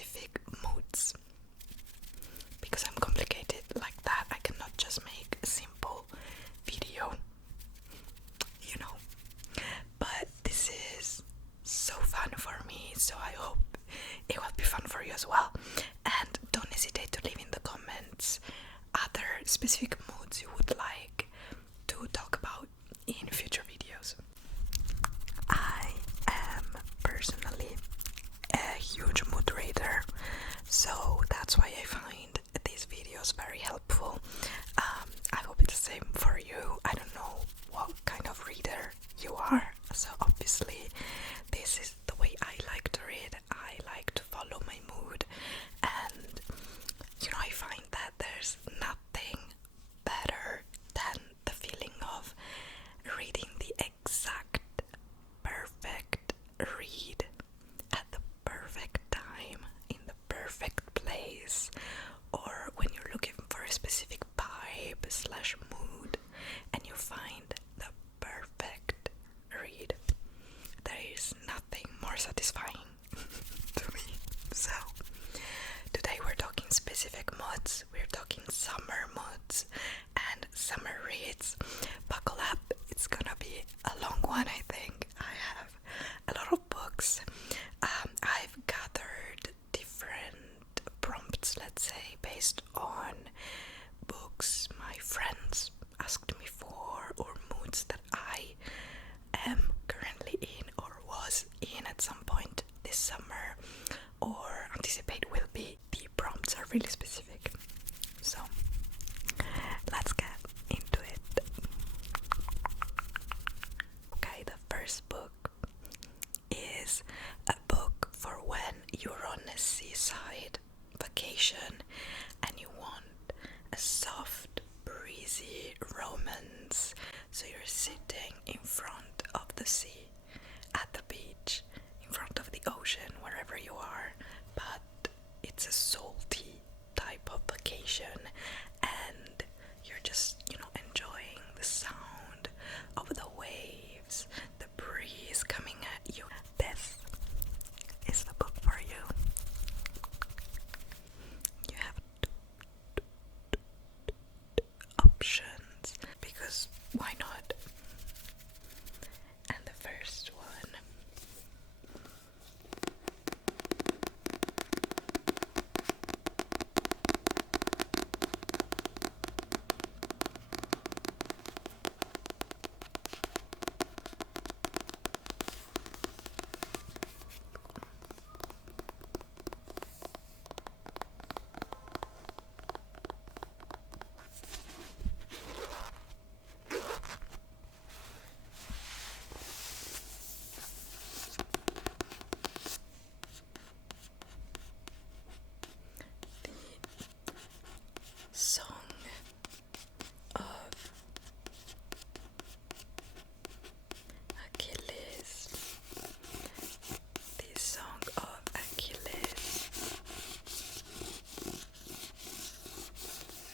specific moods. Because I'm complicated like that, I cannot just make a simple video, you know. But this is so fun for me, so I hope it will be fun for you as well. And don't hesitate to leave in the comments other specific moods you would like to talk about in future videos. I am personally a huge mood reader, so that's why I find these videos very helpful. I hope it's the same for you. I don't know what kind of reader you are, so obviously this is the way I like to read. I like to follow my mood, and you know, I find that there's nothing better than the feeling of reading the exact perfect read at the perfect time in the perfect place, or when you're looking for a specific vibe/mood and you find the perfect read. There is nothing more satisfying to me. So today we're talking specific moods, we're talking summer moods and summer reads. Buckle up, it's gonna be a long one, I think. I have a lot of books. I've gathered different prompts, let's say, based on books my friends asked me for, or moods that I am currently in or was in at some point this summer, or anticipate will be. The prompts are really specific, so let's get into it. Okay, the first book is a book for when you're on a seaside vacation and you want a soft, breezy romance. So you're sitting in front of the sea, at the beach, in front of the ocean, wherever you are, but it's a salty type of vacation, and you're just, you know, enjoying the sound of the waves, the breeze coming at you. This is the book for you. You have options, because why not? And the first one Song of Achilles. The Song of Achilles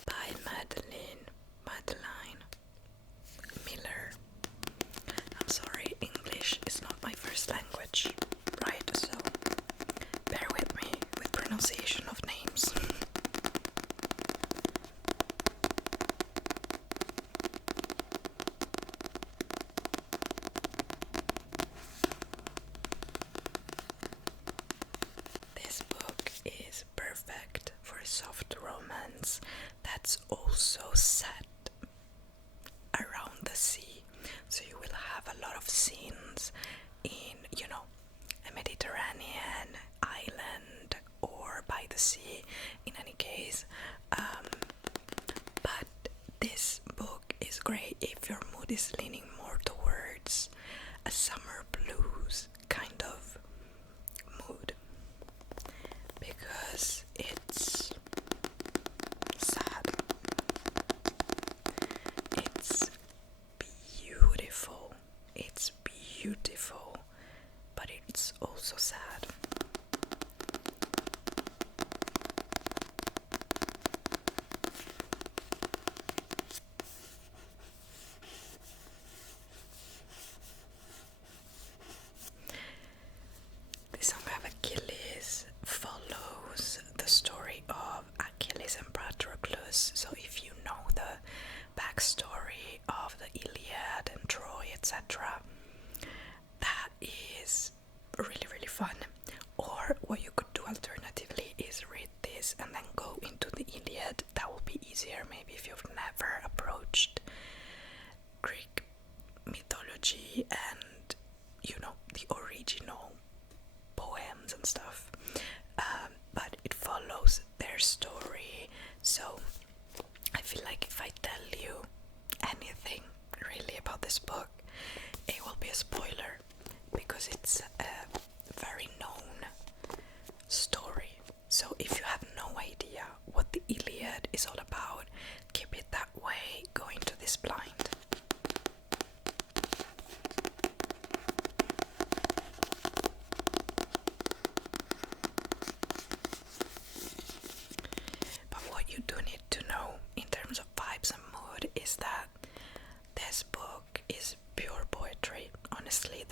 by Madeline Miller. I'm sorry, English is not my first language, right? So bear with me with pronunciation of names. This book is perfect for a soft romance that's also set around the sea. So you will have a lot of scenes in, you know, a Mediterranean island or by the sea, in any case. But this book is great if your mood is leaning more towards a summer blues kind of mood, because it's sad. It's beautiful. It's beautiful, but it's also sad. The Song of Achilles follows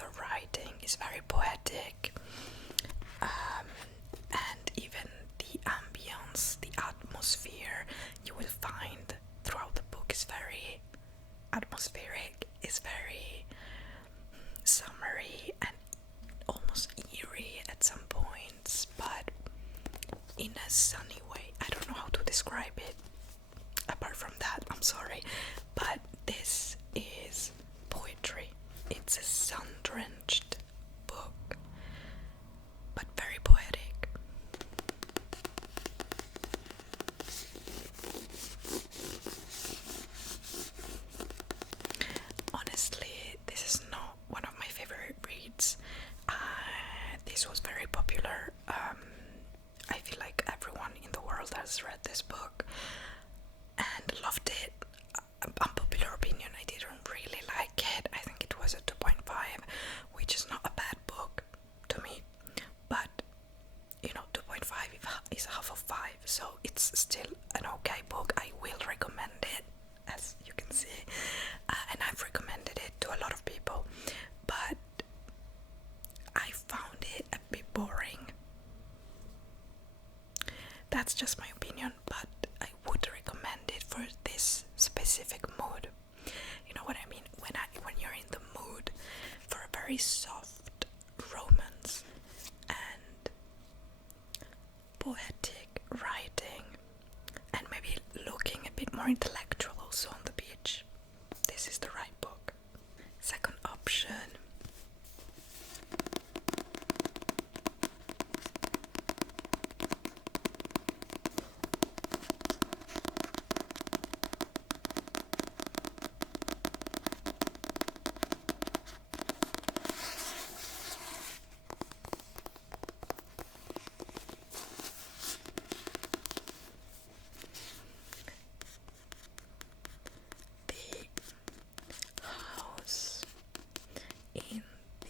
the writing is very poetic, and even the ambience, the atmosphere you will find throughout the book is very atmospheric, is very summery and almost eerie at some points, but in a sunny way. I don't know how to describe it apart from that, I'm sorry, but this is poetry. It's a sun-drenched book, but very poetic. Honestly, this is not one of my favorite reads. This was very popular. I feel like everyone in the world has read this book and loved it. Unpopular opinion, I didn't really like it. I think it was a 2.5, which is not a bad book to me, but you know, 2.5 is half of 5, so it's still an okay book. I will recommend it, as you can see, and I've recommended it to a lot of people, but I found it a bit boring. That's just my opinion, but I would recommend it for this specific mood. You know what I mean? When you're in the mood for a very soft romance and poetic writing, and maybe looking a bit more intellectual also on the beach, this is the right book. Second option. In the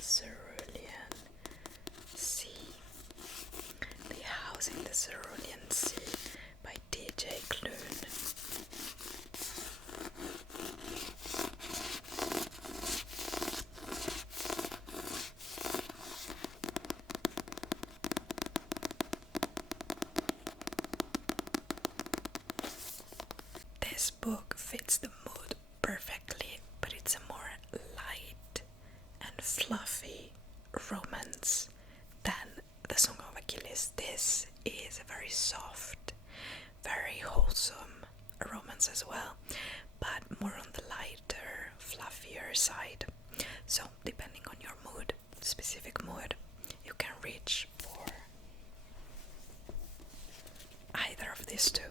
Cerulean Sea. The House in the Cerulean Sea by DJ Clune. This book fits the mood perfectly, but it's a more light and fluffy romance than The Song of Achilles. This is a very soft, very wholesome romance as well, but more on the lighter, fluffier side. So depending on your mood, specific mood, you can reach for either of these two.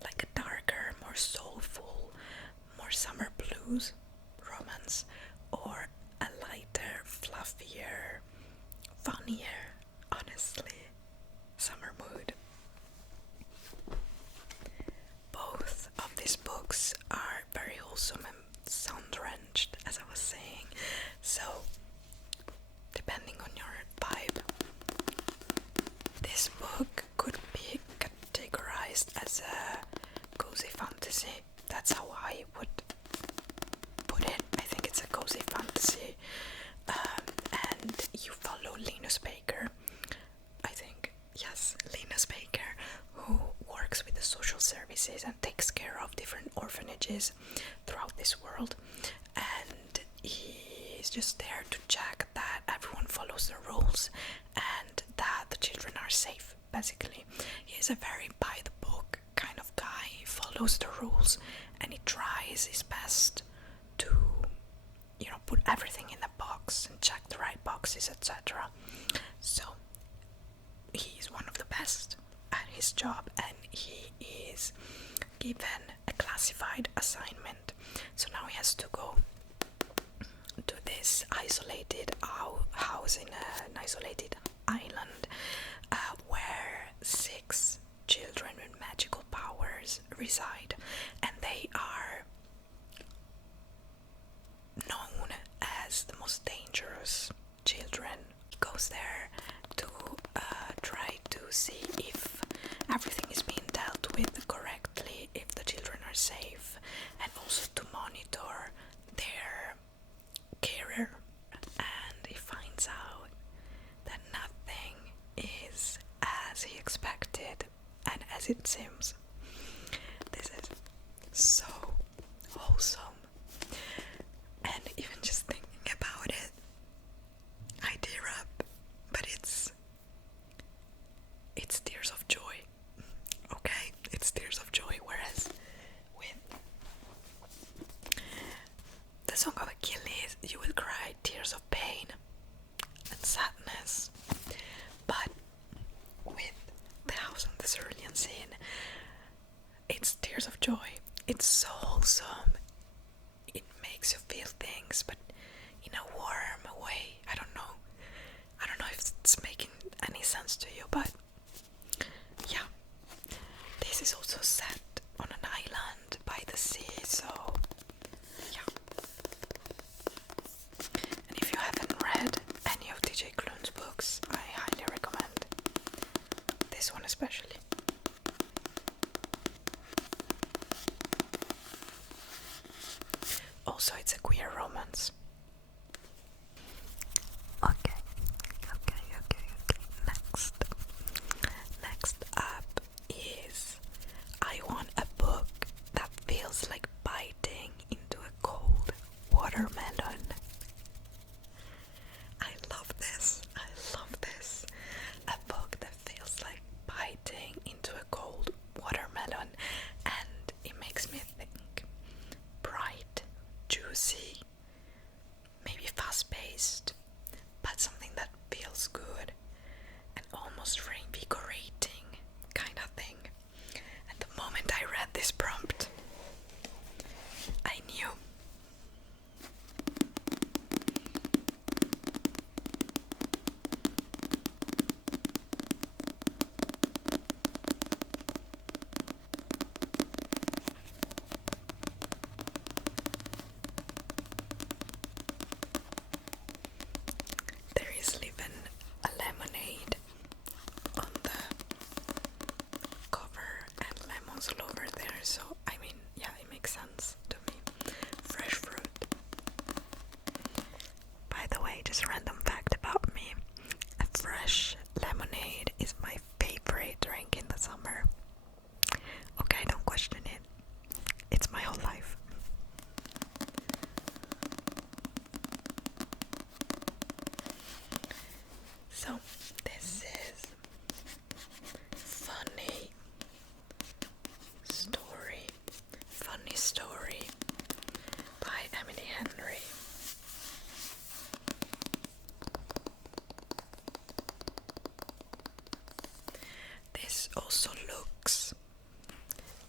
Like a darker, more soulful, more summer blues romance, or a lighter, fluffier, funnier, honestly, summer mood. Both of these books are very wholesome and sun-drenched, as I was saying, so depending on your vibe, this book could be categorized as a cozy fantasy. That's how I would put it. I think it's a cozy fantasy, and you follow Linus Baker. I think, yes, Linus Baker, who works with the social services and takes care of different orphanages throughout this world, and he's just there to check that everyone follows the rules and that the children are safe. Basically, he is a very by the book kind of guy. He follows the rules and he tries his best to, you know, put everything in the box and check the right boxes, etc. So he's one of the best at his job, and he is given a classified assignment. So now he has to go to this isolated house in an isolated island, where 6 children with magical powers reside, and they are known as the most dangerous children. He goes there to try to see if everything is being dealt with correctly, if the children are as it seems. This is so wholesome. And even just thinking about it, I tear up. But it's tears of joy. Okay? It's tears of joy. Whereas with the Song of Achilles, you will cry tears of pain and sadness. But with The House on the Cerulean Sea, it's tears of joy. It's so wholesome. It makes you feel things, but in a warm way. I don't know if it's making any sense to you, but yeah. This is also set on an island by the sea, so yeah. And if you haven't read any of DJ Clune's books, I highly recommend this one especially. Also, it's a queer romance. Okay. Next up is I want a book that feels like biting into a cold watermelon. I love this. A book that feels like biting into a cold watermelon, and it makes me think bright, juicy, maybe fast-paced, but something that feels good and almost reinvigorating kind of thing. And the moment I read this prompt, I knew. There is even a lemonade on the cover and lemons all over there, so I mean, yeah, it makes sense to me. Fresh fruit. By the way, just a random fact about me. A fresh lemonade is my favorite drink in the summer. Okay, don't question it. It's my whole life. So, this is Funny Story by Emily Henry. This also looks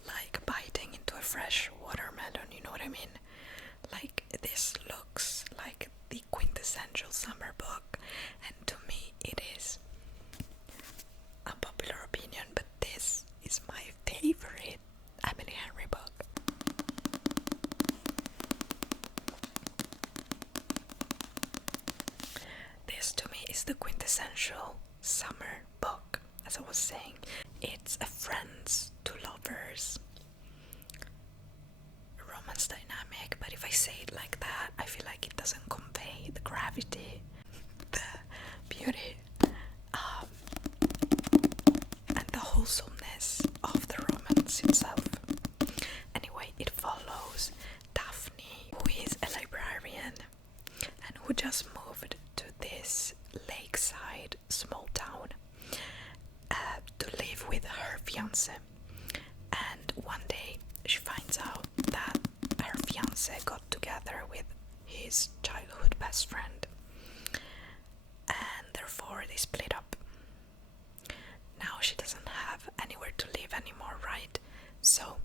like biting into a fresh watermelon, you know what I mean? Like, this looks like the quintessential summer book, and to me it is. Unpopular opinion, but this is my favorite Emily Henry book. This to me is the quintessential summer book, as I was saying. It's a friends to lovers romance dynamic, but if I say it like that, I feel like it doesn't convey the gravity, the beauty, and the wholesomeness of the romance itself. Anyway, it follows Daphne, who is a librarian and who just moved to this lakeside small town to live with her fiance. And one day she finds out that her fiance got together with his childhood best friend, and therefore they split up. Now she doesn't have anywhere to live anymore, right? So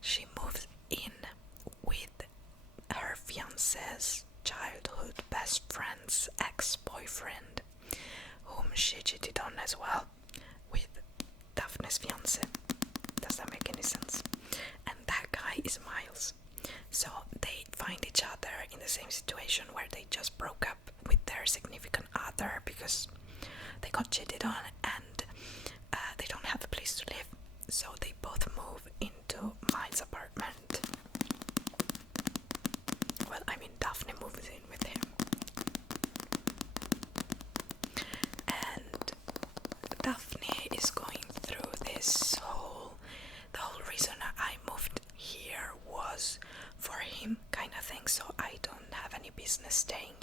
she moves in with her fiance's childhood best friend's ex-boyfriend, whom she cheated on as well with Daphne's fiance. Does that make any sense? And that guy is Miles. So they find each other in the same situation where they just broke up with their significant other because they got cheated on, and they don't have a place to live. So they both move into Miles' apartment. Well, I mean, Daphne moves in with him. And Daphne is going through this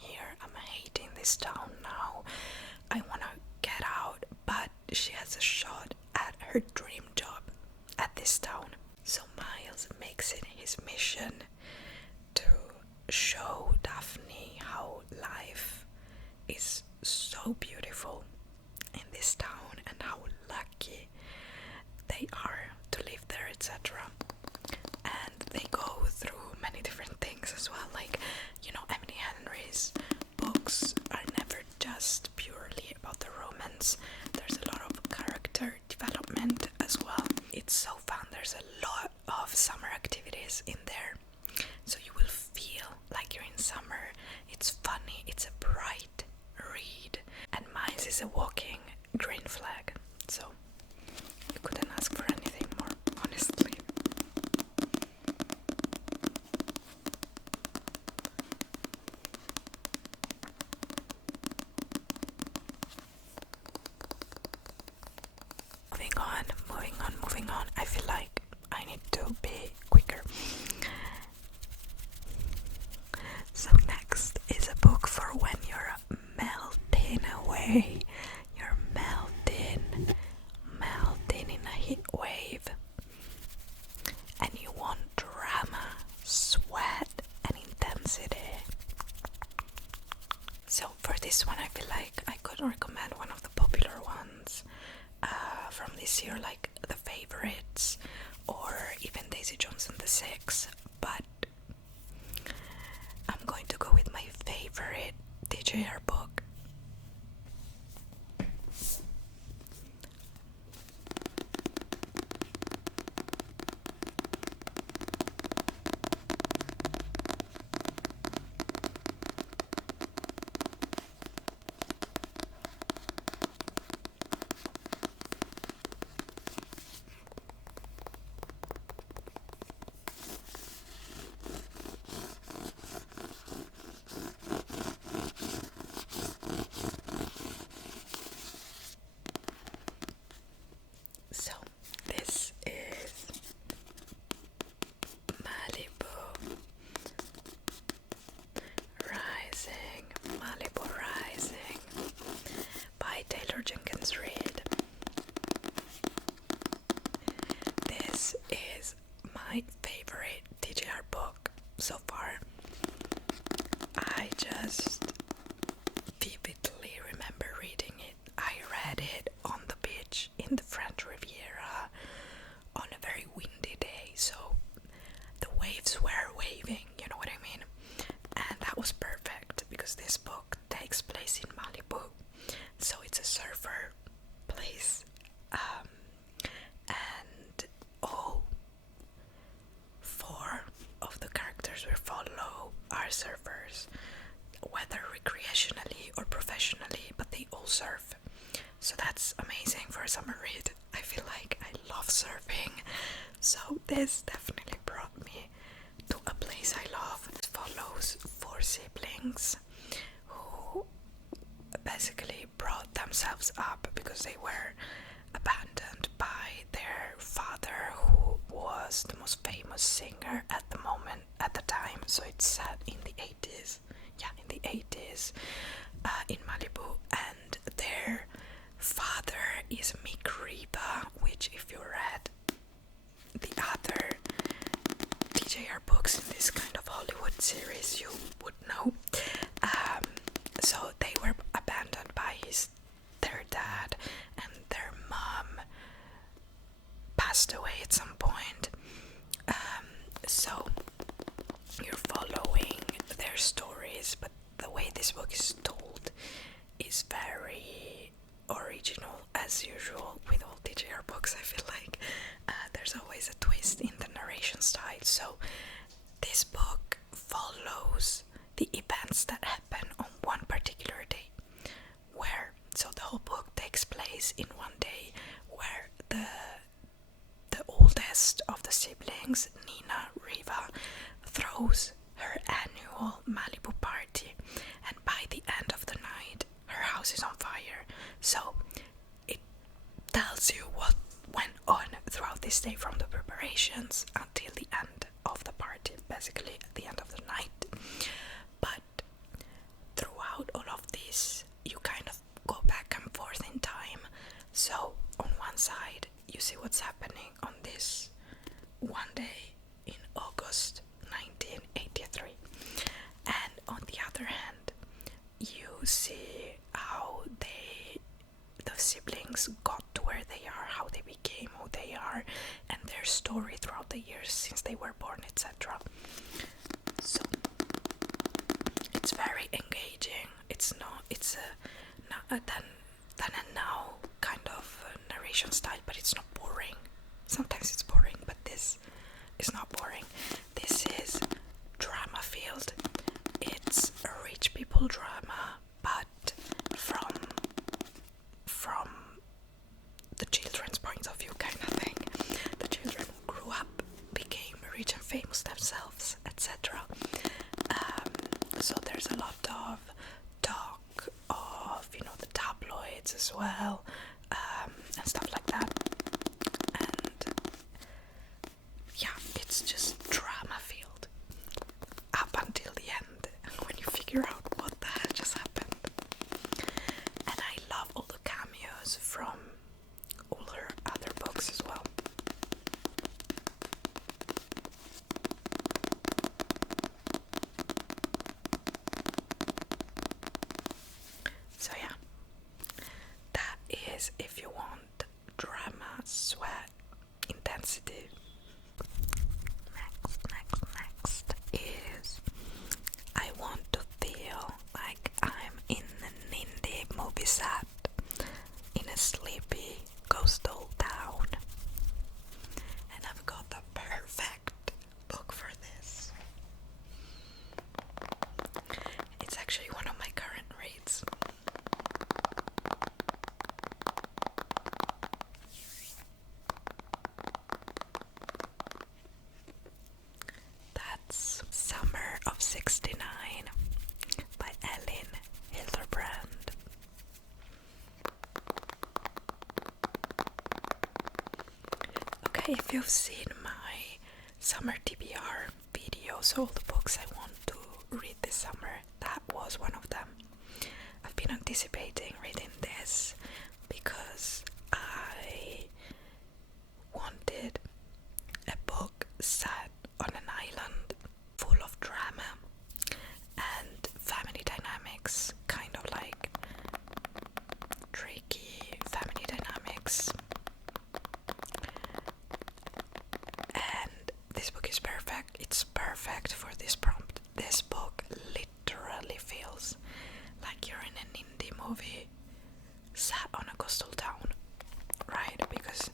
here. I'm hating this town now. I wanna get out, but she has a shot at her dream job at this town. So Miles makes it his mission to show Daphne how life is so beautiful in this town and how lucky they are to live there, etc. And they go through many different things as well, like, you know, Emily Henry's books are never just purely about the romance. There's a lot of character development as well. It's so fun. There's a lot of summer activities in there, so you will feel like you're in summer. It's funny, it's a bright read, and Miles is a walking green flag, so you couldn't ask for anything more, honestly. Moving on. I feel like I need to be quicker. So next is a book for when you're melting away. You're melting in a heat wave. And you want drama, sweat, and intensity. So for this one, I feel like I could recommend one of the popular ones from this year, like The Favorites or even Daisy Jones and the Six, but I'm going to go with my favorite TJR book. So this is Malibu Rising by Taylor Jenkins Reid. This is my favorite TJR book so far. I just vividly remember reading it. I read it on the beach in the French Riviera on a very windy day, so the waves were waving, you know what I mean? And that was perfect because this book takes place in Malibu, so it's a surfer place, and all 4 of the characters we follow are surfers, whether recreationally or professionally, but they all surf. So that's amazing for a summer read. I feel like I love surfing, so this definitely brought me to a place I love. It follows 4 siblings who basically brought themselves up because they were abandoned by their father, who was the most famous singer at the time. So it's set in the 80s. Yeah, in the 80s in Malibu, and their father is Mick Riva, which if you read the other TJR books in this kind of Hollywood series, you would know. So they were abandoned by their dad, and their mom passed away at some point. So you're following their stories, but the way this book is told is very original, as usual with all TJR books. I feel like there's always a twist in the narration style. So this book follows the events that happen on one particular day, so the whole book takes place in one day, where the oldest of the siblings, Nina Riva, throws her annual Malibu party, and by the end of the night her house is on fire. So it tells you what went on throughout this day, from the preparations until the end of the party, basically at the end of the night. But see how the siblings got to where they are, how they became who they are, and their story throughout the years since they were born, etc. So it's very engaging. It's a then and now kind of narration style, but it's not boring. Sometimes it's boring, but this is not boring. This is drama filled. It's a rich people drama, but from the children's point of view, kind of thing. The children who grew up, became rich and famous themselves, etc. So there's a lot of talk of, the tabloids as well, and stuff like that. And yeah, it's just drama filled up until the end, when you figure out what the hell just happened. And I love all the cameos from all her other books as well. So yeah, that is if you want drama, sweat, intensity. Next is I want to feel like I'm in an indie movie set in a sleepy coastal town. And I've got the perfect book for this. It's actually one of my current reads. That's Summer of '69 by Ellen Hilderbrand. Okay, if you've seen my summer TBR videos, all the books I want to read this summer, that was one of them. I've been anticipating reading this because I wanted a book set on an island full of drama and family dynamics, kind of like tricky family dynamics. And this book is perfect. It's perfect for this prompt. This book literally feels like you're in an indie movie set on a coastal town, right? Because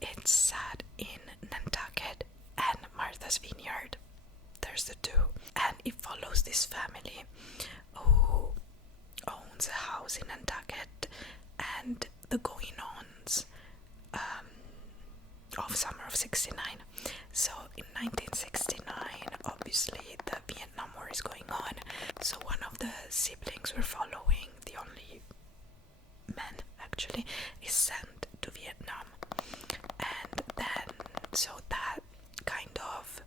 it's set in Nantucket and Martha's Vineyard. There's the two. And it follows this family who owns a house in Nantucket and the going-ons of summer of '69. So in 1969, obviously the Vietnam War is going on. So one of the siblings we're following, the only man actually, is sent to Vietnam. And then, so that kind of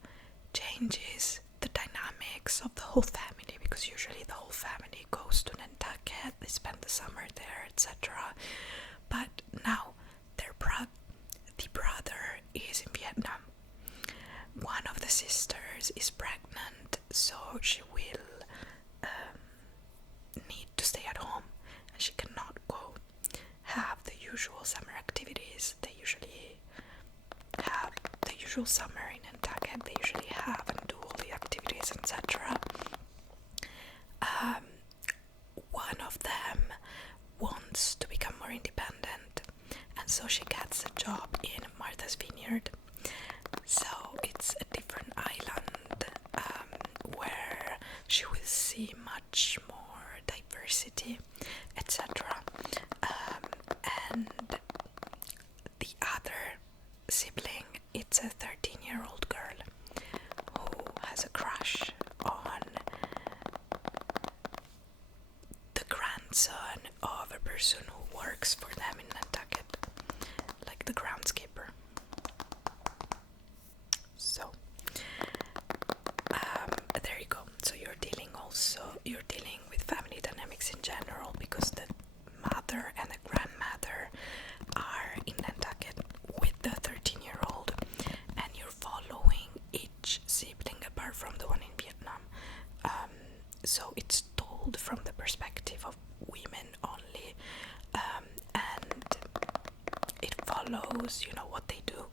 changes the dynamics of the whole family, because usually the whole family goes to Nantucket, they spend the summer there, etc. But now the brother is in Vietnam. One of the sisters is pregnant, so she will need to stay at home, and she cannot go have the usual summer activities. They usually have the usual summer in Nantucket. They usually have and do all the activities, etc. One of them wants to become more independent, and so she gets a job in Martha's Vineyard. So it's a different island where she will see much more diversity, etc. And the other sibling, it's a 13-year-old girl who has a crush on the grandson of a person who works for them in Nantucket, like the groundskeeper. So there you go. So you're dealing with family dynamics in general, because the mother and the grandmother are in Nantucket with the 13-year-old, and you're following each sibling apart from the one in Vietnam. So it's told from the perspective of heroes, you know, what they do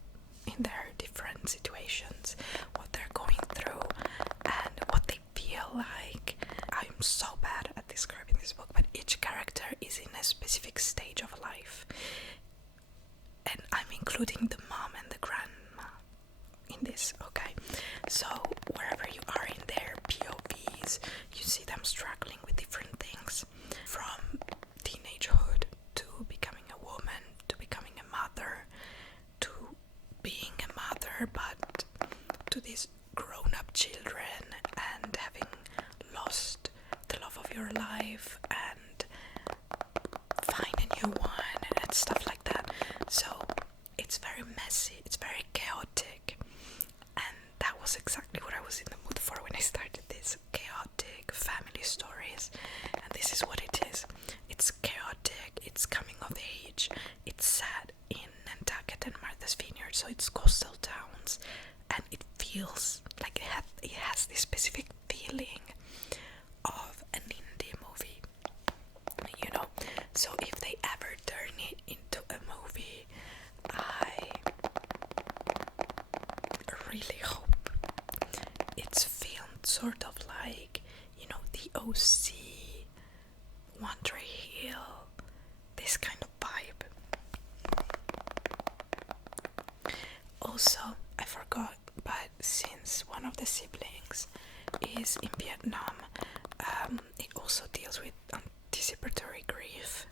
in their different situations, what they're going through, and what they feel like. I'm so bad at describing this book, but each character is in a specific stage of life, and I'm including the mom and the grandma in this, okay? So wherever you are in their POVs, you see them struggling with different things, from teenagehood to becoming a woman, to becoming a mother, to being a mother, but to these grown-up children, and having lost the love of your life and find a new one and stuff like that. So it's very messy, it's very chaotic, and that was exactly what I was in the mood for when I started this. Chaotic family stories, and this is what it is. It's chaotic, it's coming of age, it's sad in Nantucket and Martha's Vineyard, so it's coastal towns, and it feels like it has this specific feeling of an indie movie, you know. So if they ever turn it into a movie, I really hope it's filmed sort of like, you know, the OC, One Tree Hill, this kind of vibe. Also, I forgot, but since one of the siblings is in Vietnam, it also deals with anticipatory grief.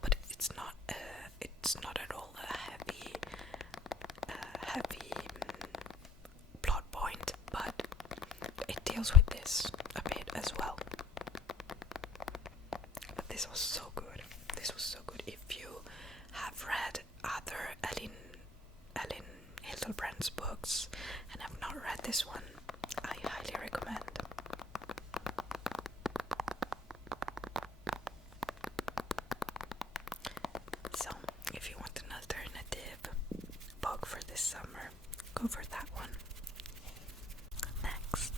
But it's not at all a heavy plot point, but it deals with this a bit as well. But this was so good. This was so good. If you have read other Ellen Hildebrand's books and have not read this one, I highly recommend. So, if you want an alternative book for this summer, go for that one. Next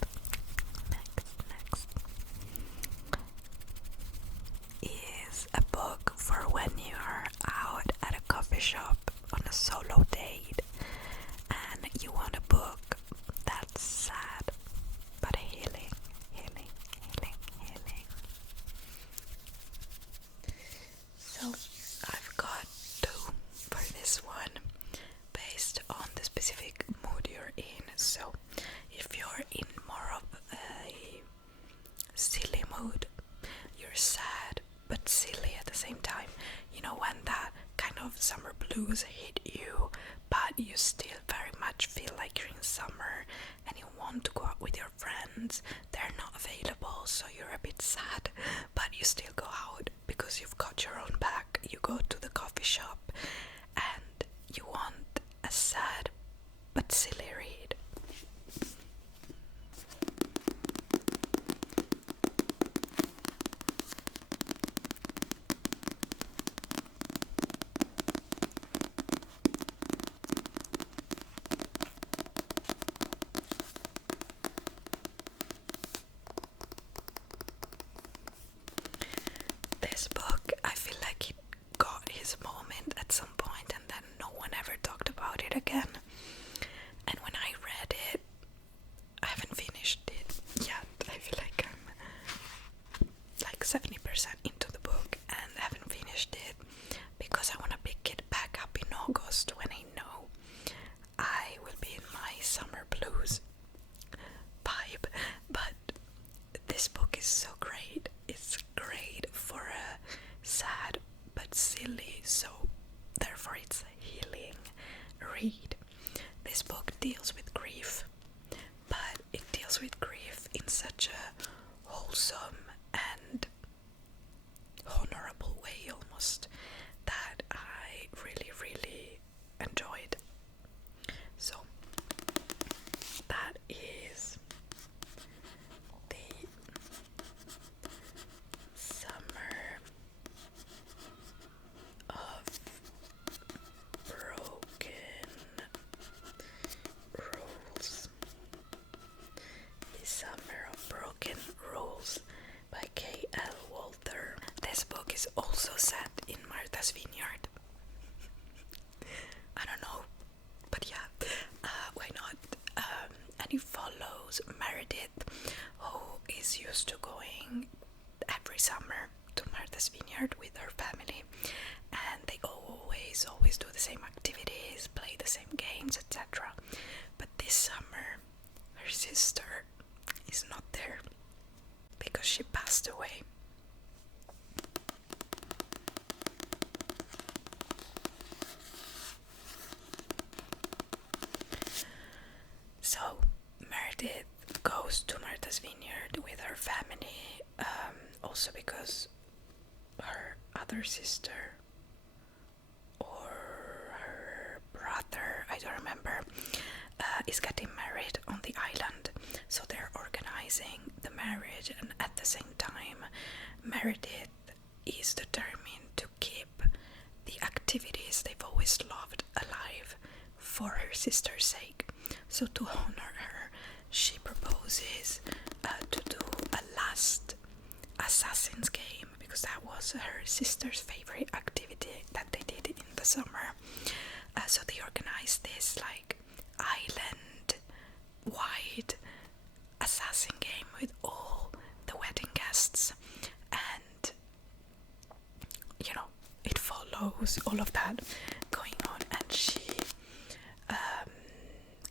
is a book for when you're out at a coffee shop on a solo date and you want a book that's sad but healing. So I've got two for this one based on the specific mood you're in. So if you're in more of a silly mood, you're sad but silly at the same time, you know, when that kind of summer blues hit you, but you still very much feel like you're in summer and you want to go out with your friends, they're not available, so you're a bit sad, but you still go out because you've got your own back. You go to the coffee shop and you want a sad but silly read. This book, I feel like it got his moment at some point and then no one ever talked about it again. And when I read it, I haven't finished it yet. I feel like I'm like 70% into the book and haven't finished it because I want to pick it back up in August when I know I will be in my summer blues vibe. But this book is so great. It's great for a sad but silly, so therefore it's a healing read. This book deals with grief, but it deals with grief in such a wholesome and honorable way almost that I really enjoyed. So that is the Summer of Broken Rules. The Summer of Broken Rules by K.L. Walter. This book is also set in Martha's Martha's Vineyard. I don't know, but yeah, why not? And it follows Meredith, who is used to going every summer to Martha's Vineyard with her family, and they always do the same activities, play the same games, etc. But this summer, her sister is not there because she passed away. So Meredith goes to Martha's Vineyard with her family, also because her other sister or her brother, I don't remember, is getting married on the island. So they're organizing the marriage, and at the same time Meredith is determined to keep the activities they've always loved alive for her sister's sake. So to honor her, she proposes to do a last Assassin's game, because that was her sister's favorite activity that they did in the summer. So they organized this like island-wide assassin game with all the wedding guests, and you know, it follows all of that going on, and she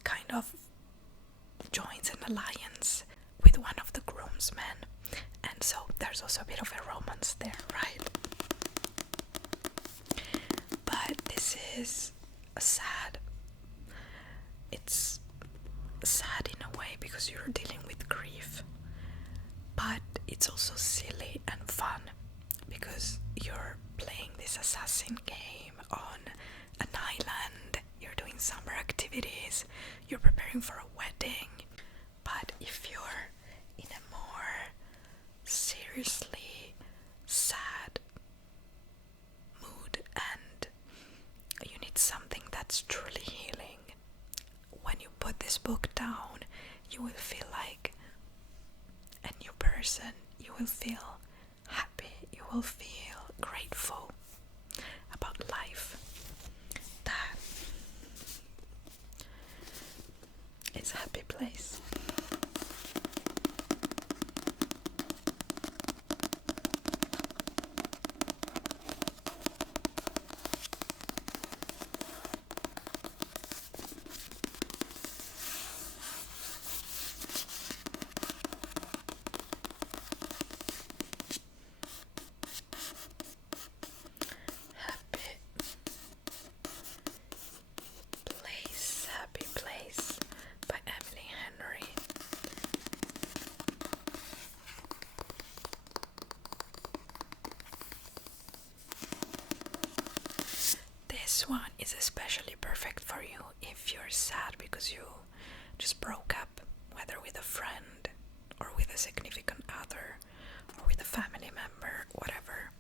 kind of joins an alliance with one of the groomsmen, and so there's also a bit of a romance there, right? But this is sad. It's sad in a way because you're dealing with grief, but it's also silly and fun because you're playing this assassin game on an island, you're doing summer activities, you're preparing for a wedding. But if you're in a more seriously sad mood and you need something that's truly healing, when you put this book down, you will feel like a new person. You will feel happy, you will feel grateful about life. That is a happy place. Happy Place by Emily Henry. This one is especially perfect for you if you're sad because you just broke up, whether with a friend or with a significant other or with a family member, whatever.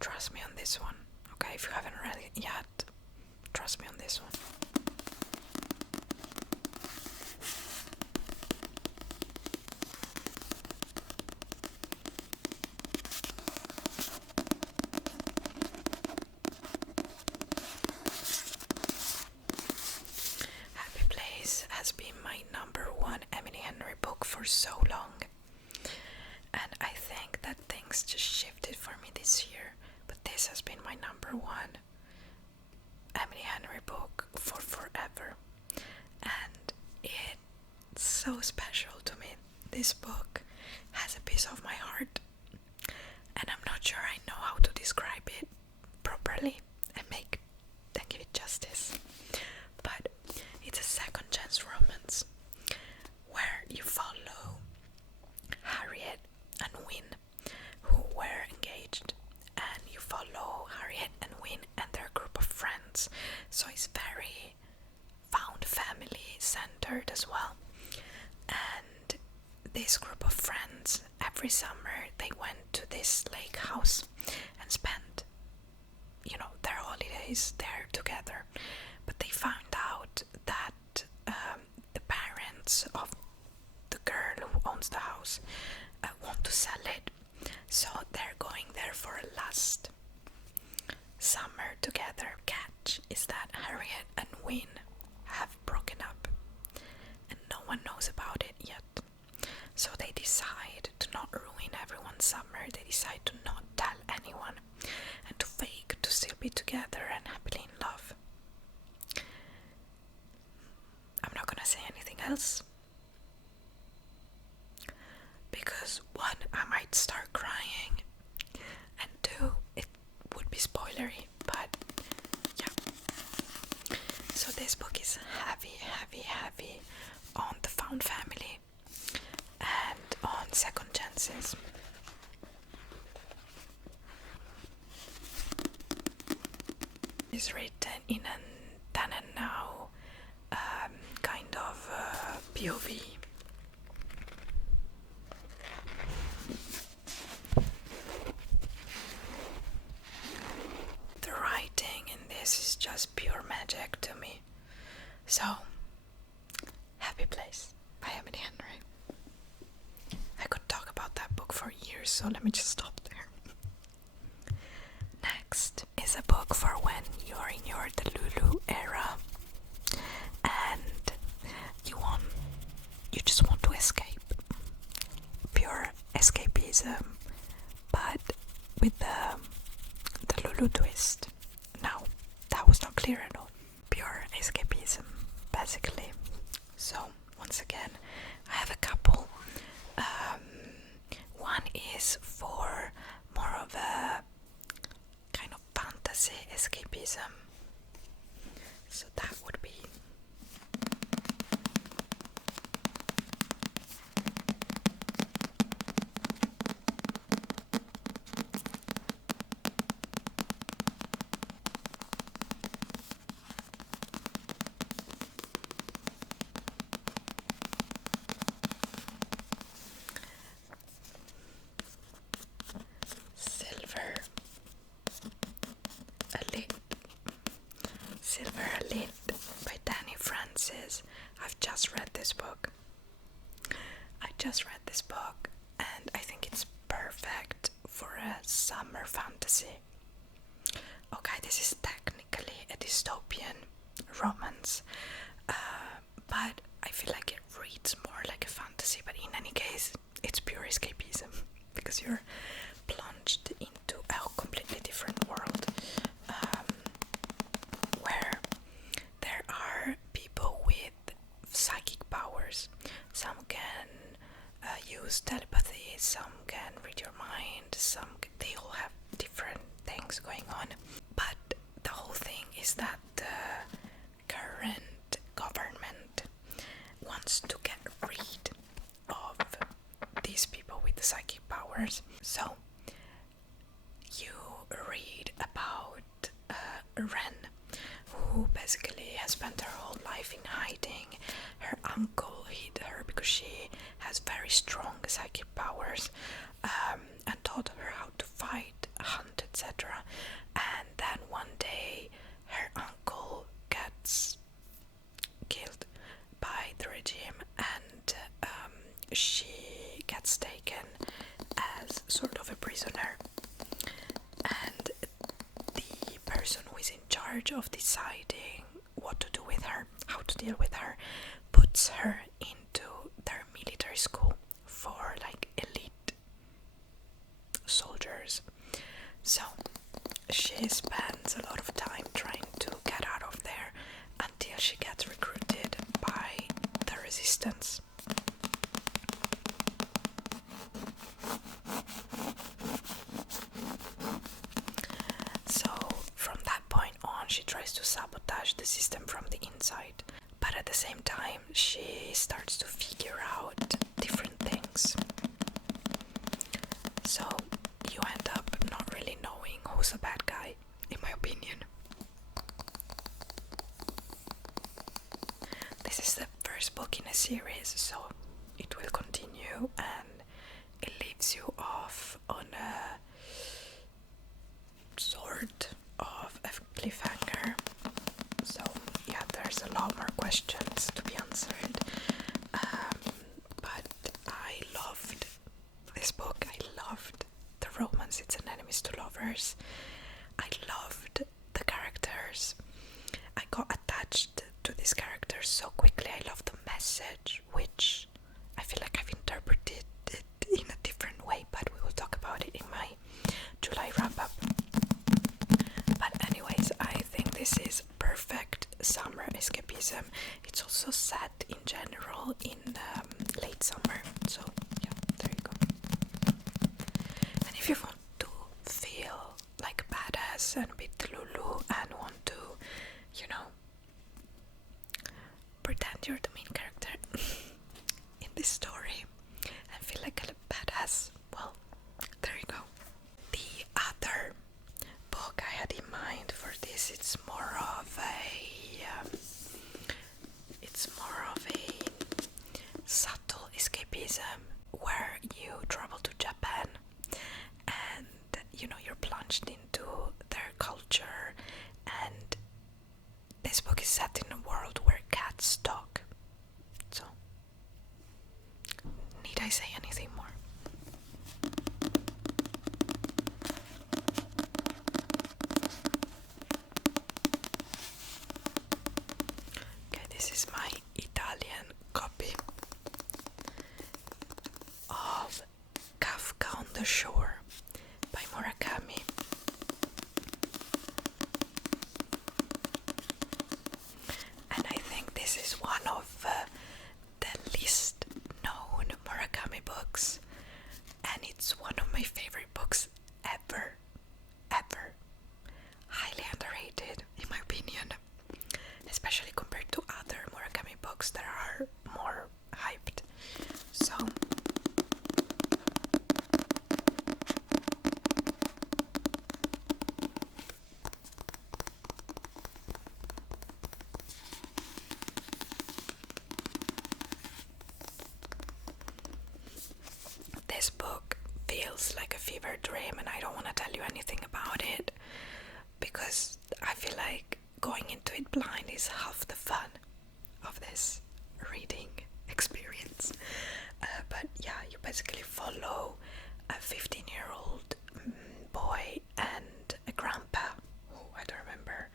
Trust me on this one, okay? If you haven't read it yet, trust me on this one. Happy Place has been my number one Emily Henry book for so long, and I think that things just shifted for me this year, but this has been my number one Emily Henry book for forever, and it's so special to me. This book has a piece of my heart, and I'm not sure I know how to describe it properly and give it justice, but it's a second chance romance where you follow Harriet and Win, who were engaged, and you follow Harriet and Win and their group of friends, so it's very found family centered as well. And this group of friends, every summer they went to this lake house and spent, you know, their holidays there together, but they found out that the parents of the girl who owns the house want to sell it, So they're going there for a last summer together. Catch is that Harriet and Win have broken up and no one knows about it yet. So they decide to not ruin everyone's summer. They decide to not tell anyone and to fake to still be together and happily in love. I'm not gonna say anything else, because one, I might start crying, and two, it would be spoilery, but yeah. So this book is heavy on the found family and on second chances. It's written in a then and now kind of POV. The writing in this is just pure magic to me. So, Happy Place by Emily Henry. I could talk about that book for years, so let me just stop there. Next is a book for when you're in your Delulu era and you just want to escape. Pure escapism, but with the Lulu twist. No, that was not clear at all. Pure escapism, basically. So, once again, I have a couple. One is for more of a kind of fantasy escapism. So that would be Silver Lit by Danny Francis. I've just read this book. And I think it's perfect for a summer fantasy. Okay, this is technically a dystopian romance, but I feel like it reads more like a fantasy, but in any case, it's pure escapism, because you're plunged into a completely different world, where there are people with psychic powers. Some can use telepathy, some can read your mind, they all have different things going on. But the whole thing is that the current government wants to get rid of these people with the psychic powers. So you read about Ren, who basically has spent her whole life in hiding. Her uncle hid her because she has very strong psychic powers, and taught her how to fight, hunt, etc. And then one day her uncle gets killed by the regime, and she gets taken as sort of a prisoner. And the person who is in charge of deciding what to do with her, how to deal with her, puts her into their military school for like elite soldiers. So she spends a lot of time trying to get out of there until she gets recruited by the resistance. So from that point on, she tries to sabotage the system from the inside, but at the same time she starts to figure out different things. So you end up not really knowing who's a bad guy, in my opinion. This is the first book in a series, so it will continue, and it leaves you off on a sort of a cliffhanger. So yeah, there's a lot more questions to be answered, but I loved this book. I loved universe. I loved the characters. I got attached to these characters so quickly. I love the message, which I feel like I've interpreted it in a different way, but we will talk about it in my July wrap-up. But anyways, I think this is perfect summer escapism. It's also set in general in late summer, so yeah, there you go. And if you want to feel like badass and a bit Lulu and want to, you know, pretend you're the main character in this story and feel like a badass, well, there you go. The other book I had in mind for this, it's more of a subtle escapism where you travel to Japan and you know you're plunged into their culture, and this book is set in a world where cats talk. So, need I say anything more? Okay, this is my Italian copy of Kafka on the Shore by Murakami. And I think this is one of the least known Murakami books, and it's one of my favorite books ever. Highly underrated in my opinion, especially compared to other Murakami books that are more hyped. So this book feels like a fever dream, and I don't want to tell you anything about it because I feel like going into it blind is half the fun of this reading experience. But yeah, you basically follow a 15-year-old boy and a grandpa who I don't remember.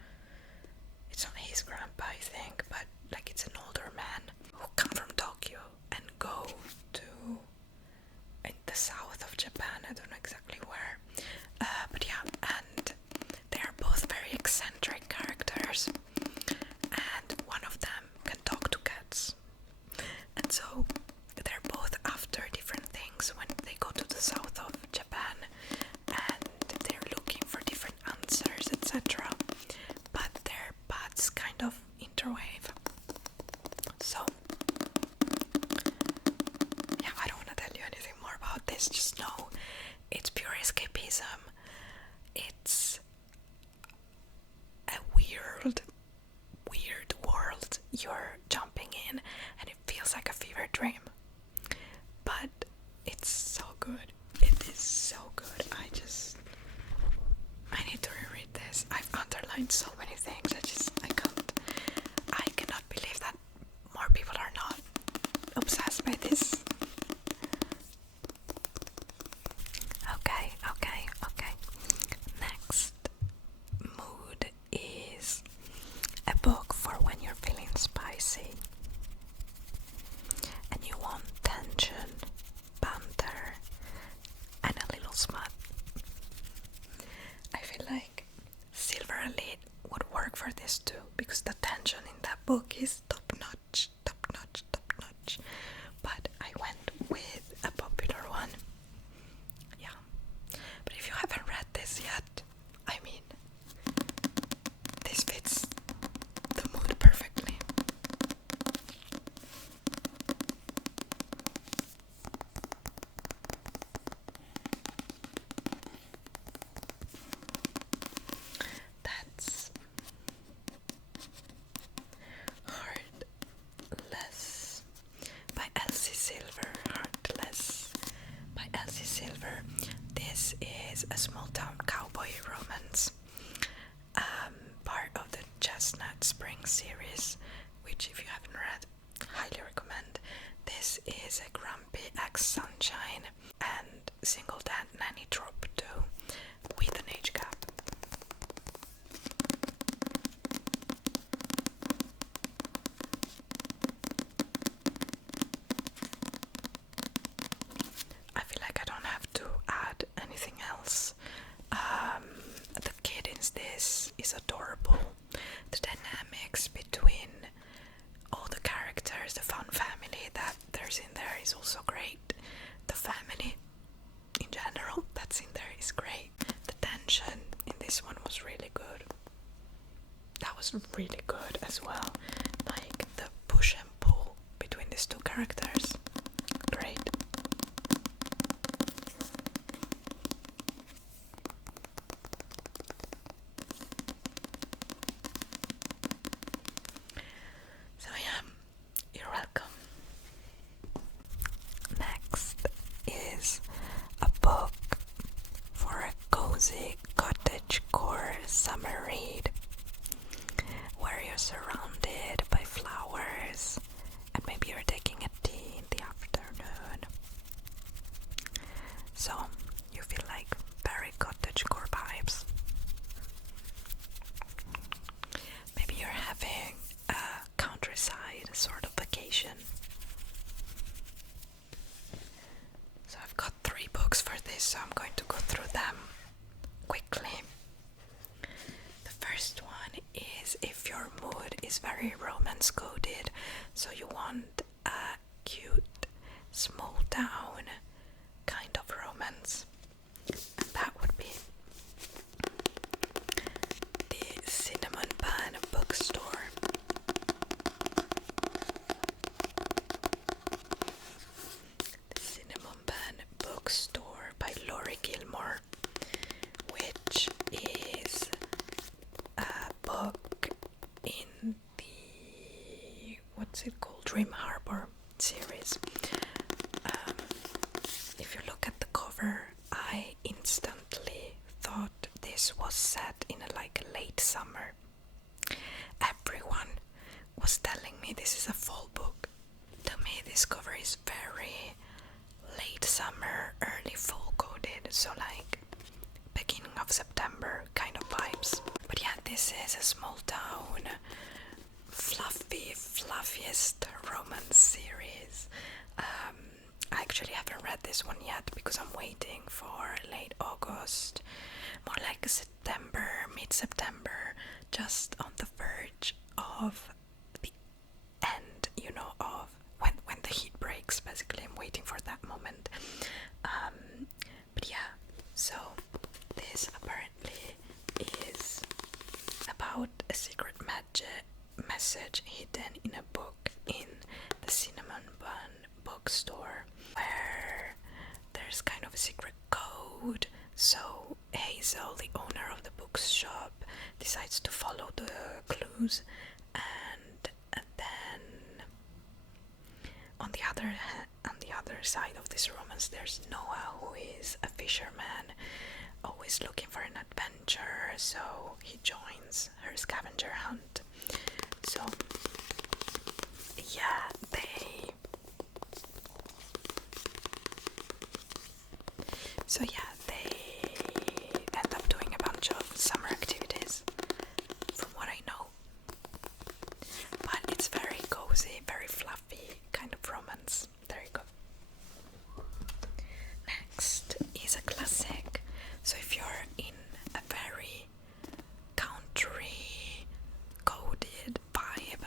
It's not his grandpa, I think, but like it's an older man who come from Tokyo and go to in the south of Japan. I don't know exactly where, but yeah, and they're both very eccentric characters, and one of them can talk to cats, and so they're both after different things when they go to the south of Japan, and they're looking for different answers, etc. But their paths kind of interweave. So yeah, I don't want to tell you anything more about this. Just know it's pure escapism. It's a weird world you're jumping in, and it feels like a fever dream. But it's so good. It is so good. I need to reread this. I've underlined so many things. I cannot believe that more people are not obsessed by this. Okay. Next mood is a book for when you're feeling spicy and you want tension, banter, and a little smut. I feel like Silver Elite would work for this too, because the tension in that book is top notch. But I went with a popular one. Yeah. But if you haven't read this yet, I mean, this fits the mood perfectly. That's Heartless by Elsie Silver. This is a small town cowboy romance, part of the Chestnut Spring series, which if you haven't read, highly recommend. This is a grumpy ex-sunshine and single dad nanny trope too, with an age was really good as well. Like the push and pull between these two characters. Great. So yeah, you're welcome. Next is a book for a cozy cottagecore summer read where you're surrounded by flowers and maybe you're taking a tea in the afternoon. So you feel like very cottagecore vibes. Maybe you're having a countryside sort of vacation. So I've got 3 books for this, so I'm going to go through them quickly. The first one is if your mood is very romance coded, so you want a cute, small town kind of romance, and that would be the Cinnamon Bun Bookstore. The Cinnamon Bun Bookstore by Laurie Gilmore, which is a book in the, what's it called, Dream Harbor series. If you look at the cover, I instantly thought this was set in a late summer. Everyone was telling me this is a fall book. To me, this cover is very late summer, early fall coded, so like beginning of September kind of vibes. But yeah, this is a small town, fluffiest romance series. I actually haven't read this one yet because I'm waiting for late August, more like September, mid-September, just on the verge of the end, of when the heat breaks. Basically, I'm waiting for that moment. But yeah, so this apparently is about a secret message hidden in a book in the Cinnamon Bun Bookstore, where there's kind of a secret code. So Hazel, the owner of the bookshop, decides to follow the clues, and then on the other side of this romance, there's Noah, who is a fisherman, always looking for an adventure. So he joins her scavenger hunt. So yeah, they end up doing a bunch of summer activities, from what I know. But it's very cozy, very fluffy kind of romance. There you go. Next is a classic. So if you're in a very country coded vibe,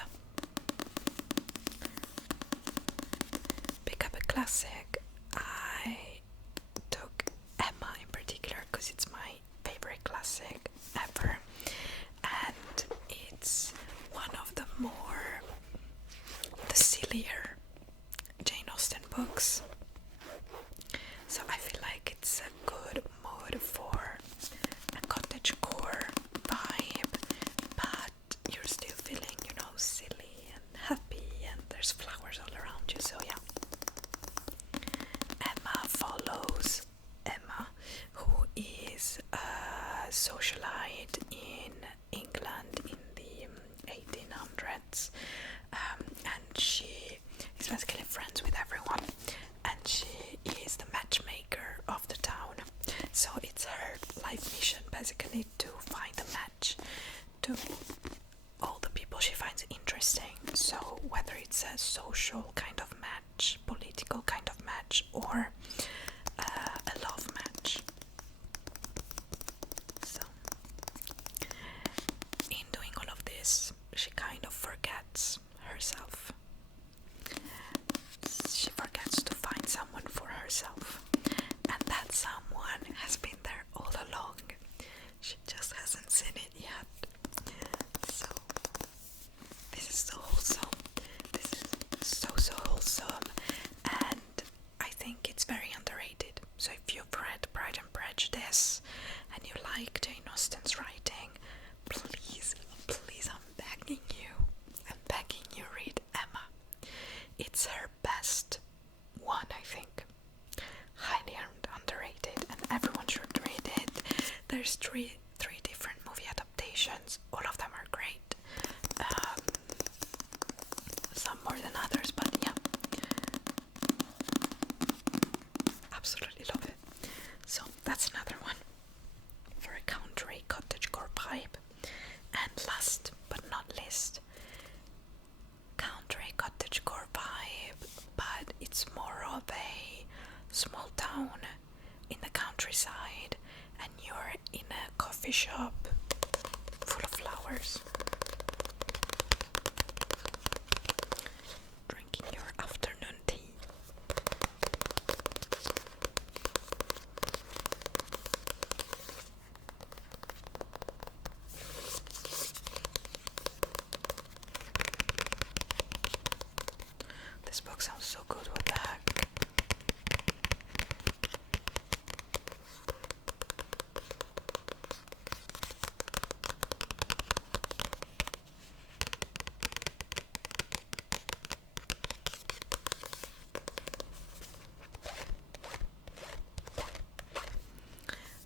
pick up a classic. I took Emma in particular because it's my favorite classic ever, and it's one of the sillier Jane Austen books. So I feel like it's a good mood for a cottagecore vibe, but you're still feeling, silly and happy, and there's flowers all around you. So yeah, Emma follows Emma, who is a socialite in England in the 1800s, and she is basically friends with everyone, there's three different movie adaptations. All of them are great. Some more than others, but yeah, absolutely love it. So that's another one for a country cottagecore vibe. And last but not least, country cottagecore vibe, but it's more of a small town in the countryside, and you're in a coffee shop full of flowers, drinking your afternoon tea. This book sounds so good. What the heck?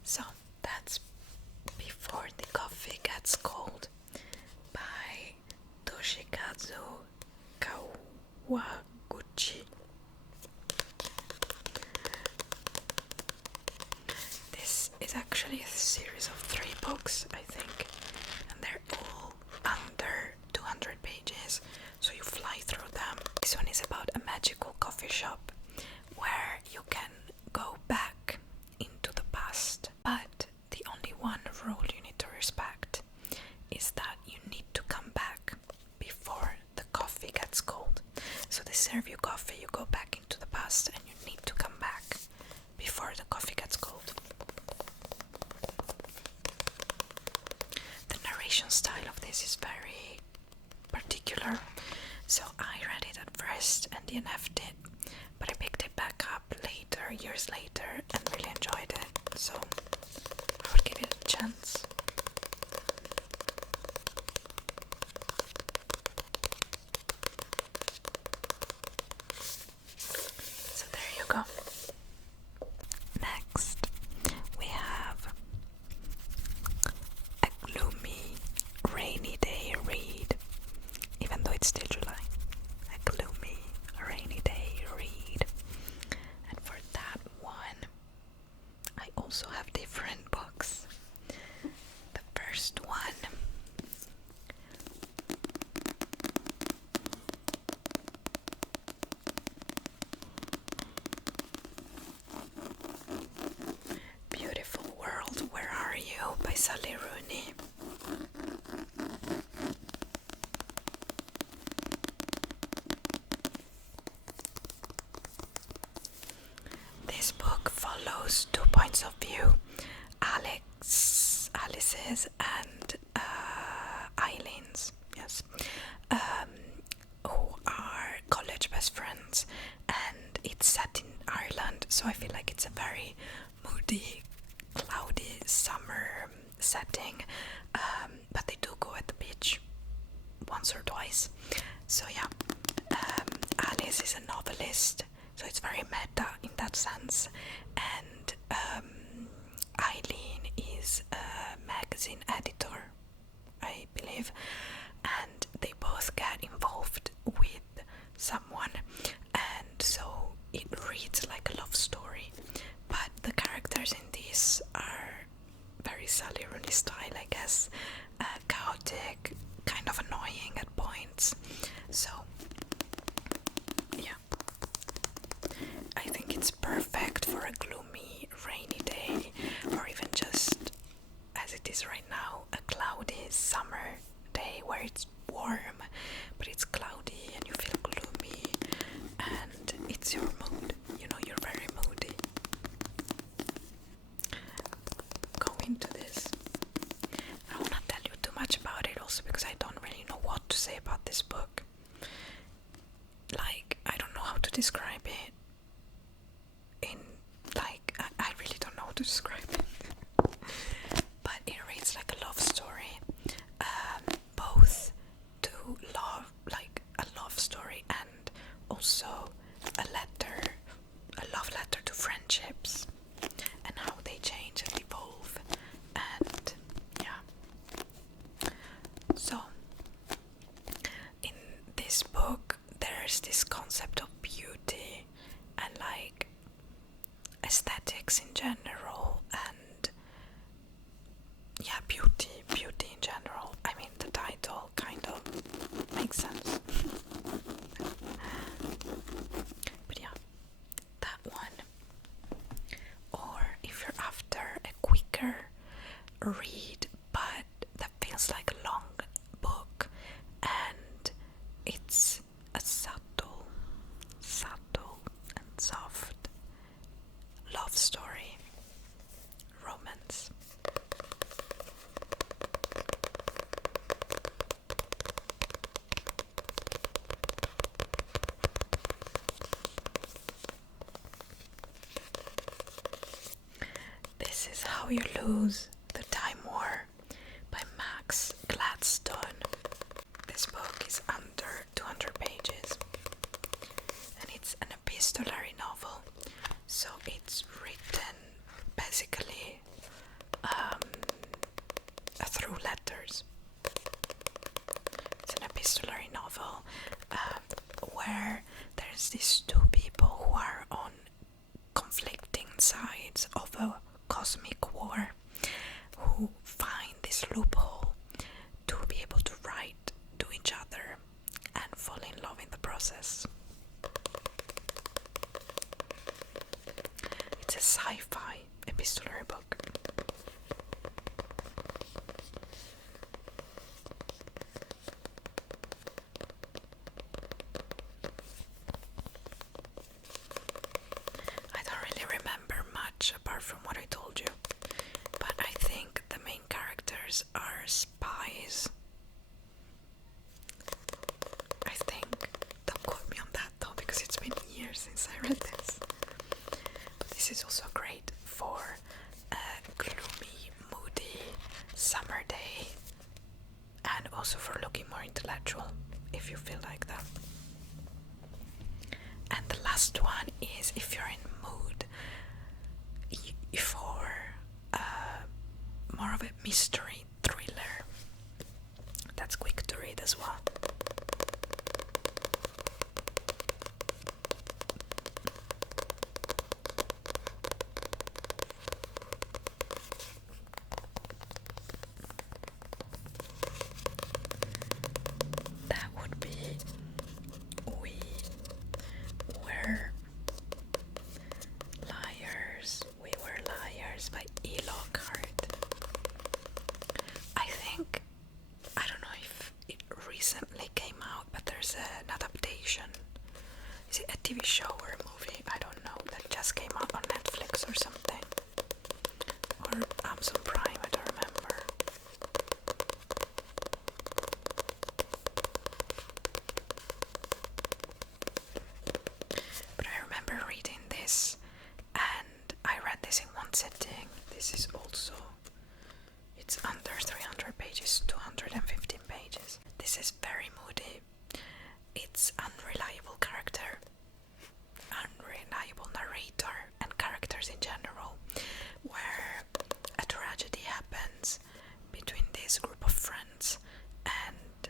So that's Before the Coffee Gets Cold by Toshikazu Kawaguchi. This is actually a series of 3 books, I think, and they're all under 200 pages, so you fly through them. This one is about a magical coffee shop where you can go back into the past, but the only one rule you need to respect is that you need to come back before the coffee gets cold. So they serve you coffee, you go back into the past, and you need to come back before the coffee gets cold. The narration style of this is very particular, so I read it at first and DNF'd it, but I picked it back up later, years later, and really enjoyed it, so I would give it a chance. So there you go. Next, we have a gloomy, rainy day read, even though it's still July. A gloomy, rainy day read. And for that one, I also have different books. The first one Beautiful World, Where Are You by Sally Rooney. This book follows 2 points of view, Alice's and Eileen's, yes, who are college best friends, and it's set in Ireland, so I feel like it's a very moody, cloudy summer setting, but they do go at the beach once or twice. So yeah, Alice is a novelist, so it's very meta in that sense, and Eileen is a magazine editor, I believe, and they both get involved with someone, and so it reads like a love story, but the characters in this are very Sally Rooney style, I guess, chaotic, kind of annoying at points, so yeah, I think it's perfect for a gloomy, rainy day, or even just, as it is right now, a cloudy summer day where it's warm, but it's cloudy and you feel gloomy, and it's your mood, you know, you're very moody. Go into this. I don't want to tell you too much about it also because I don't really know what to say about this book. Like, I don't know how to describe it. I really don't know how to describe it. But it reads like a love story. Both to love, like a love story, and also a love letter to friendships, and how they change and evolve, and quicker read, but that feels like a long book, and it's a subtle and soft love story, romance. This is How You Lose the Time War by Max Gladstone. This book is under 200 pages, and it's an epistolary novel, so it's written basically through letters. It's an epistolary novel where there's these two people who are on conflicting sides of a cosmic war, who find this loophole to be able to write to each other and fall in love in the process. It's a sci-fi epistolary book. I don't really remember much apart from what I told you, but I think the main characters are spies. I think. Don't quote me on that though, because it's been years since I read this. But this is also great for a gloomy, moody summer day, and also for looking more intellectual if you feel like that. And the last one is if you're in mood for more of a mystery thriller. That's quick to read as well. That would be We Were Liars. We Were Liars by E. Lockhart. I think, I don't know if it recently came out, but there's an adaptation. Is it a TV show or a movie? I don't know. That just came out on Netflix or something. Or Amazon Prime, I don't remember. But I remember reading this, and I read this in one sitting. This is also, it's under 300 pages, 215 pages. This is very moody. It's unreliable character, unreliable narrator, and characters in general, where a tragedy happens between this group of friends, and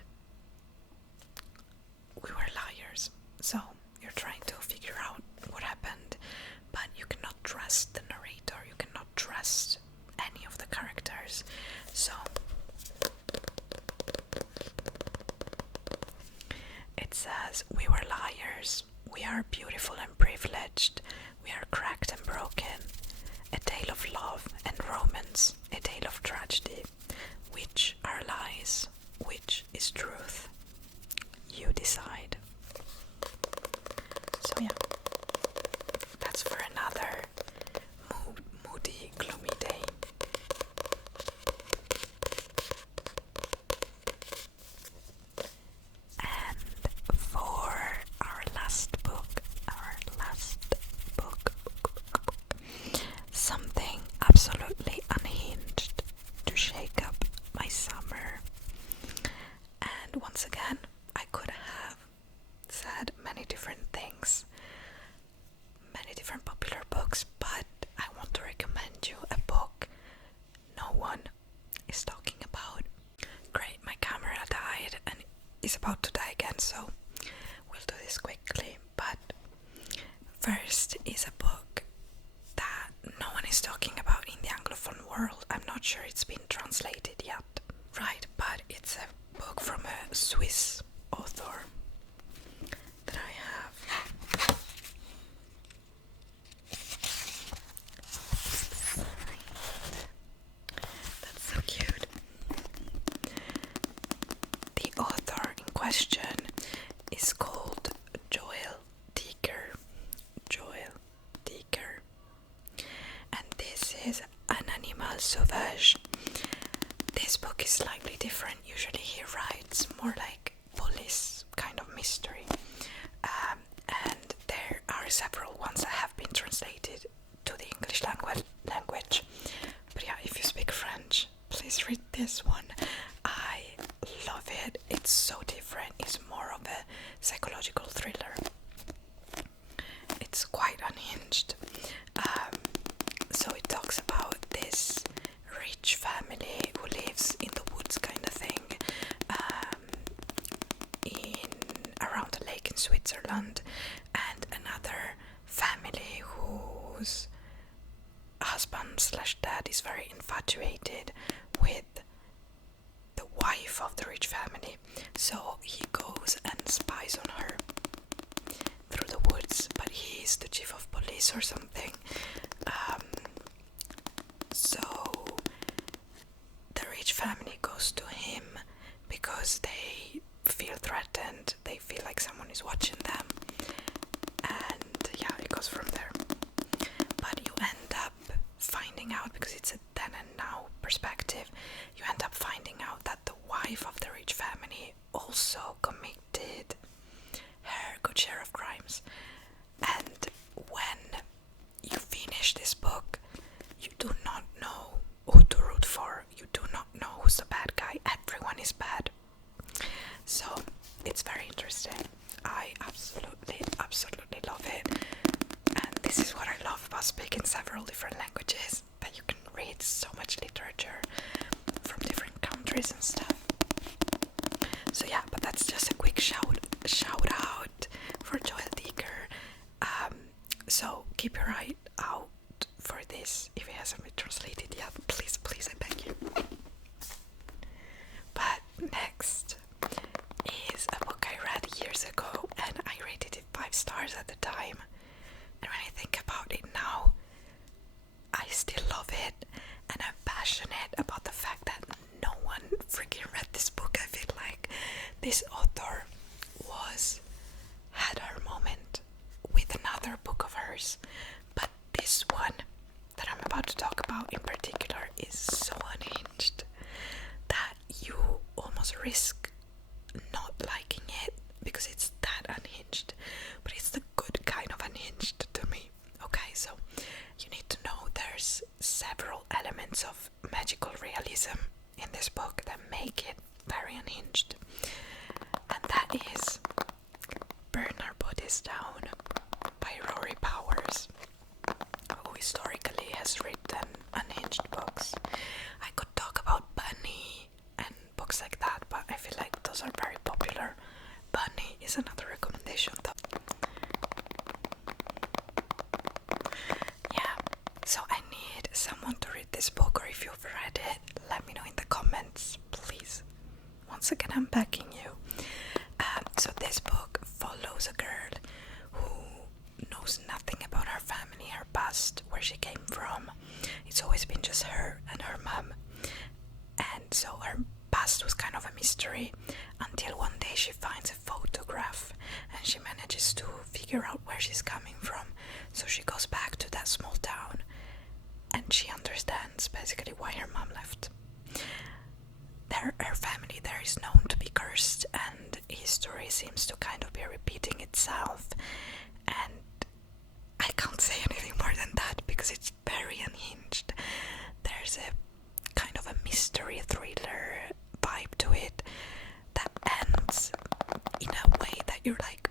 we were liars. So you're trying to figure out what happened, but you cannot trust the narrator, you cannot trust any of the characters. So it says, we were liars, we are beautiful and privileged, we are cracked and broken, a tale of love and romance, a tale of tragedy. Which are lies, which is truth? You decide. So yeah, that's for another moody, gloomy day. And for our last book, something absolutely unhinged to shake up my summer. And once again, I could have said many different things, many different popular books, but I want to recommend you a book no one is talking about. Great, my camera died and is about to die again, so we'll do this quickly. But first is a book that no one is talking about in the Anglophone world. I'm not sure it's been translated yet. Right, but it's a book from a Swiss author that I have. is An Animal Sauvage. This book is slightly different. Usually he writes more like police kind of mystery. And there are several ones that have been translated to the English language. But yeah, if you speak French, please read this one. I love it. It's so different. It's more of a psychological thriller. It's quite unhinged. So it talks about this rich family who lives in the woods kind of thing, in around a lake in Switzerland, and another family whose husband/dad is very infatuated with the wife of the rich family, so he goes and spies on her through the woods, but he's the chief of police or something. So the rich family goes to him because they feel threatened, they feel like someone is watching them, and yeah, it goes from there. But you end up finding out, because it's a then and now perspective, you end up finding out that the wife of the rich family also committed her good share of crimes. And when you finish this book, you do not know who to root for. You do not know who's the bad guy. Everyone is bad. So it's very interesting. I absolutely love it. And this is what I love about speaking several different languages, that you can read so much literature from different countries and stuff. So yeah, but that's just a quick shout out for Joel Dicker. So keep your eye out for this if it hasn't been translated yet. Please, I beg you. But next is a book I read years ago, and I rated it 5 stars at the time. And when I think about it now, I still love it, and I'm passionate about the fact that no one freaking read this book. I feel like this author had her moment with another book of hers, but this one that I'm about to talk about in particular is so unhinged that you almost risk not liking it, because it's that unhinged, but it's the good kind of unhinged to me. Okay, so you need to know there's several elements of magical realism in this book that make it very unhinged, and that is Burn Our Bodies Down by Rory Powers, who historically has written unhinged books. I could talk about Bunny and books like that, but I feel like those are very popular. Bunny is another recommendation though. Yeah, so I need someone to read this book, or if you've read it, let me know in the comments, please. Once again, I'm backing you. So this book follows a girl who knows nothing about her family, her past, where she came from. It's always been just her and her mum. And so her past was kind of a mystery, until one day she finds a photograph and she manages to figure out where she's coming from. So she goes back to that small town and she understands basically why her mum left. Her family there is known to be cursed, and history seems to kind of be repeating itself, and I can't say anything more than that because it's very unhinged. There's a kind of a mystery thriller vibe to it that ends in a way that you're like,